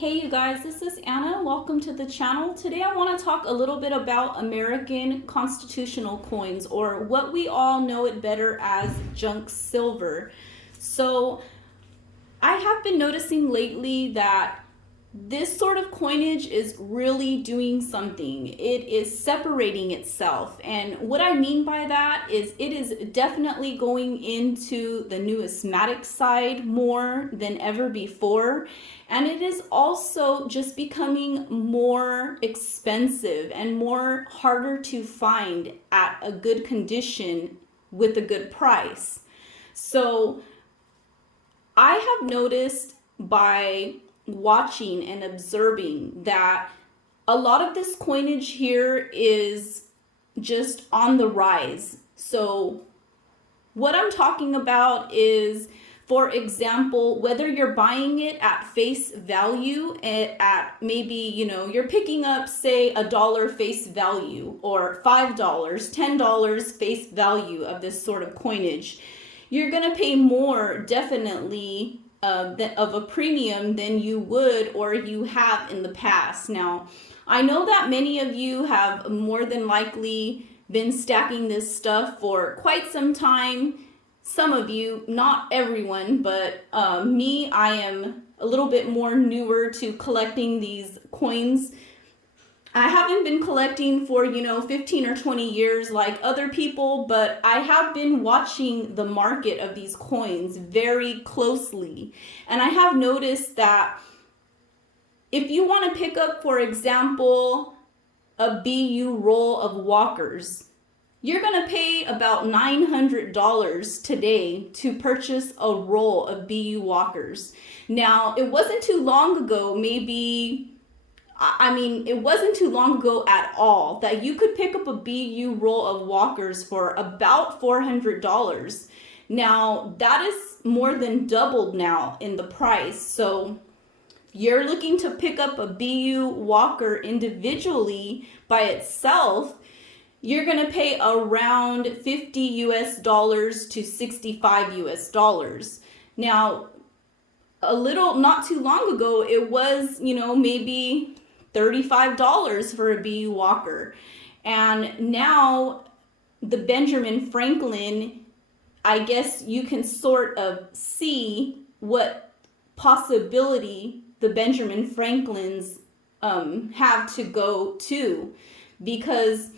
Hey you guys, this is Anna. Welcome to the channel. Today I want to talk a little bit about American constitutional coins, or what we all know it better as junk silver. So I have been noticing lately that this sort of coinage is really doing something. It is separating itself. And what I mean by that is it is definitely going into the numismatic side more than ever before. And it is also just becoming more expensive and more harder to find at a good condition with a good price. So I have noticed by watching and observing that a lot of this coinage here is just on the rise. So what I'm talking about is, for example, whether you're buying it at face value at maybe, you're picking up, say, $1 face value, or $5, $10 face value of this sort of coinage, you're going to pay more, definitely, of a premium than you would or you have in the past. Now, I know that many of you have more than likely been stacking this stuff for quite some time. Some of you, not everyone, but me, I am a little bit more newer to collecting these coins. I haven't been collecting for, 15 or 20 years like other people, but I have been watching the market of these coins very closely. And I have noticed that if you want to pick up, for example, a BU roll of walkers, you're going to pay about $900 today to purchase a roll of BU walkers. Now, it wasn't too long ago, it wasn't too long ago at all that you could pick up a BU roll of walkers for about $400. Now, that is more than doubled now in the price. So you're looking to pick up a BU walker individually by itself, you're going to pay around $50 US to $65 US. Now, not too long ago, it was, maybe $35 for a BU walker. And now the Benjamin Franklin, I guess you can sort of see what possibility the Benjamin Franklins have to go to, because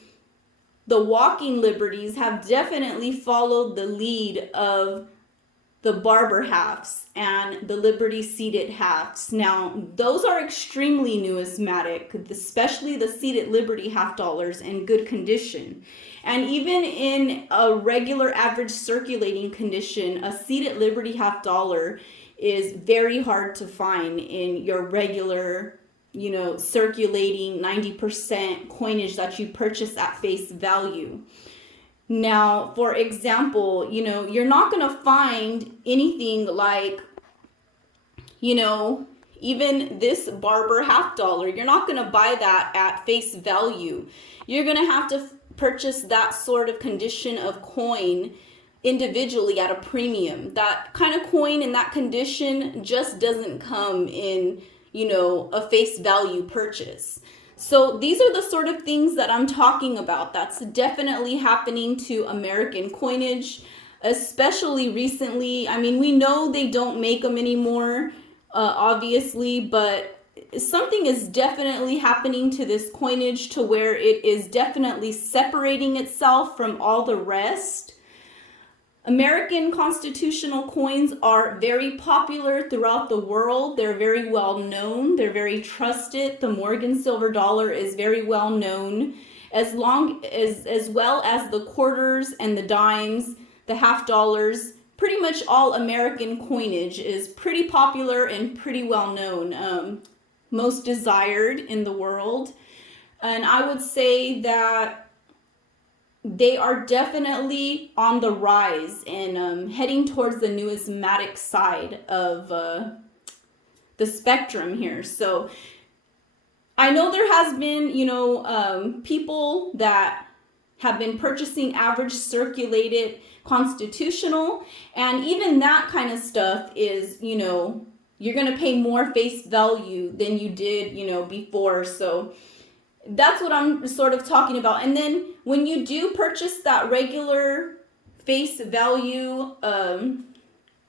the walking liberties have definitely followed the lead of the Barber halves and the Liberty seated halves. Now, those are extremely numismatic, especially the seated Liberty half dollars, in good condition. And even in a regular average circulating condition, a seated Liberty half dollar is very hard to find in your regular, circulating 90% coinage that you purchase at face value. Now, for example, you're not going to find anything like, even this Barber half dollar. You're not going to buy that at face value. You're going to have to purchase that sort of condition of coin individually at a premium. That kind of coin in that condition just doesn't come in, a face value purchase. So these are the sort of things that I'm talking about. That's definitely happening to American coinage, especially recently. I mean, we know they don't make them anymore, obviously, but something is definitely happening to this coinage to where it is definitely separating itself from all the rest. American constitutional coins are very popular throughout the world. They're very well known. They're very trusted. The Morgan silver dollar is very well known, as well as the quarters and the dimes, the half dollars. Pretty much all American coinage is pretty popular and pretty well known, most desired in the world. And I would say that they are definitely on the rise and heading towards the numismatic side of the spectrum here. So I know there has been, people that have been purchasing average circulated constitutional, and even that kind of stuff is, you're going to pay more face value than you did, you know, before. So that's what I'm sort of talking about. And then when you do purchase that regular face value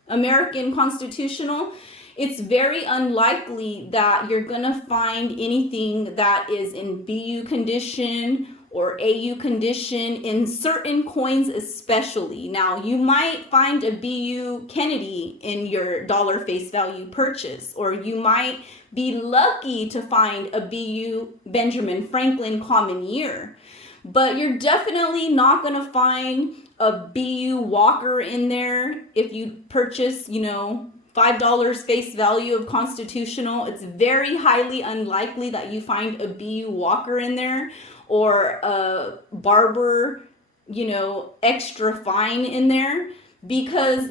American constitutional, it's very unlikely that you're going to find anything that is in BU condition or AU condition in certain coins especially. Now, you might find a BU Kennedy in your dollar face value purchase, or you might be lucky to find a BU Benjamin Franklin common year. But you're definitely not going to find a BU Walker in there if you purchase, you know, $5 face value of constitutional. It's very highly unlikely that you find a BU Walker in there, or a Barber, you know, extra fine in there, because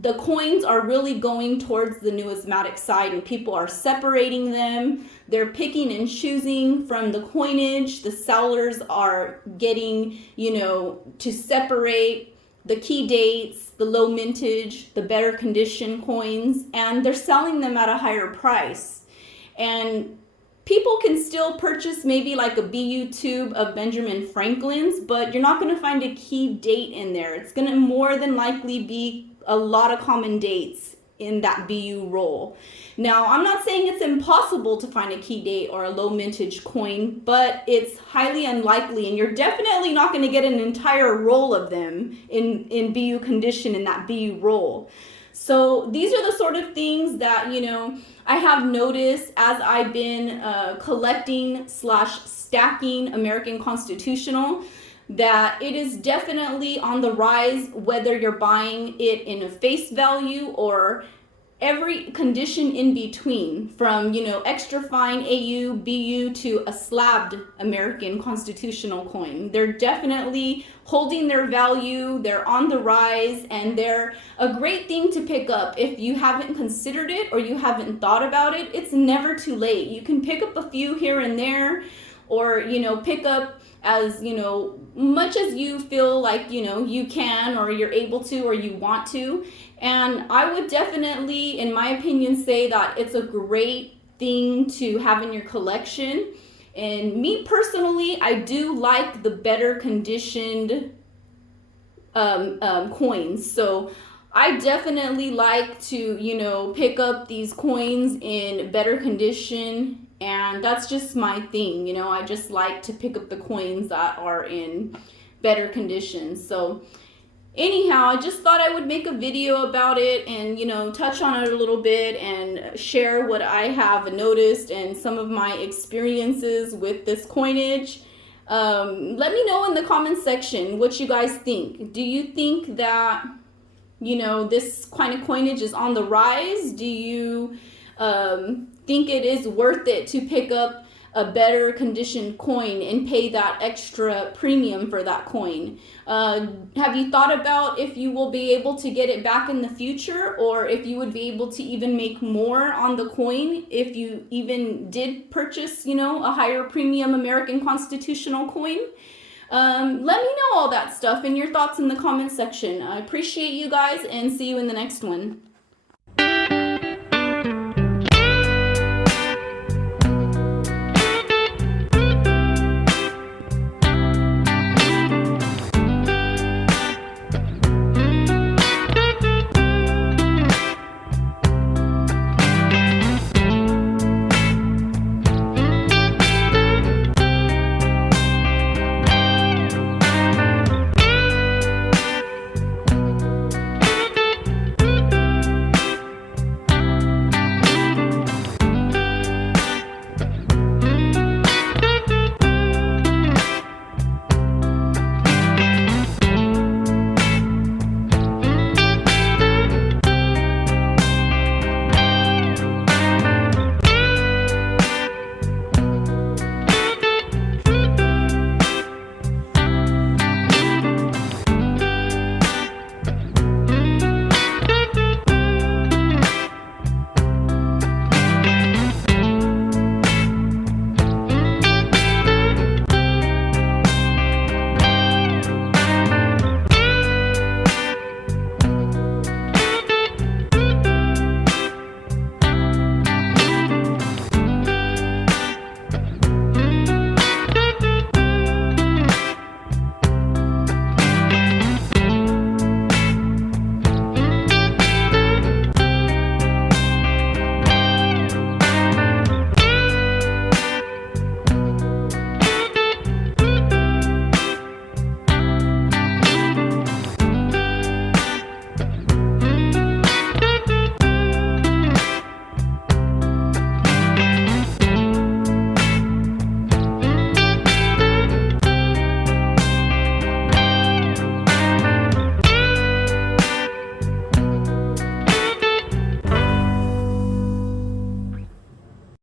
the coins are really going towards the numismatic side and people are separating them. They're picking and choosing from the coinage. The sellers are getting, you know, to separate the key dates, the low mintage, the better condition coins, and they're selling them at a higher price. And people can still purchase maybe like a BU tube of Benjamin Franklin's, but you're not going to find a key date in there. It's going to more than likely be a lot of common dates in that BU roll. Now, I'm not saying it's impossible to find a key date or a low mintage coin, but it's highly unlikely, and you're definitely not going to get an entire roll of them in BU condition in that BU roll. So these are the sort of things that, you know, I have noticed as I've been collecting / stacking American constitutional, that it is definitely on the rise, whether you're buying it in a face value or every condition in between, from, you know, extra fine AU, BU to a slabbed American constitutional coin. They're definitely holding their value, they're on the rise, and they're a great thing to pick up. If you haven't considered it or you haven't thought about it, it's never too late. You can pick up a few here and there, or, you know, pick up as, you know, much as you feel like, you know, you can or you're able to or you want to. And I would definitely, in my opinion, say that it's a great thing to have in your collection. And me personally, I do like the better conditioned coins. So I definitely like to, you know, pick up these coins in better condition, and that's just my thing. You know, I just like to pick up the coins that are in better condition. So anyhow, I just thought I would make a video about it and, you know, touch on it a little bit and share what I have noticed and some of my experiences with this coinage. Let me know in the comments section what you guys think. Do you think that, you know, this kind of coinage is on the rise? Do you think it is worth it to pick up a better conditioned coin and pay that extra premium for that coin? Have you thought about if you will be able to get it back in the future, or if you would be able to even make more on the coin if you even did purchase, you know, a higher premium American constitutional coin? Let me know all that stuff and your thoughts in the comment section. I appreciate you guys, and see you in the next one.